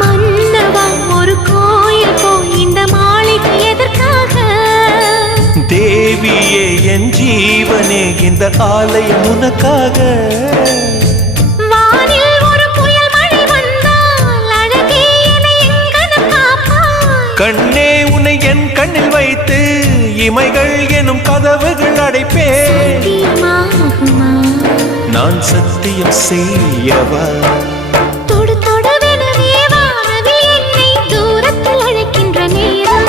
மன்னவா ஒரு கோயில் இந்த மாளிகை எதற்காக? தேவியே என் ஜீவனே இந்த ஆலயம் உனக்காக. வானில் ஒரு புயல் மழை வந்தால் அழகே என்னை எங்கனம் காப்பாய். கண்ணே உன்னை என் கண்ணில் வைத்து இமைகள் எனும் கதவுகள் அடைப்பேன். நான் சத்தியம் செய்யவா? தொடு தொடுவெனவே வானவில் என்னை தூரத்தில் அழைக்கின்ற நேரம்.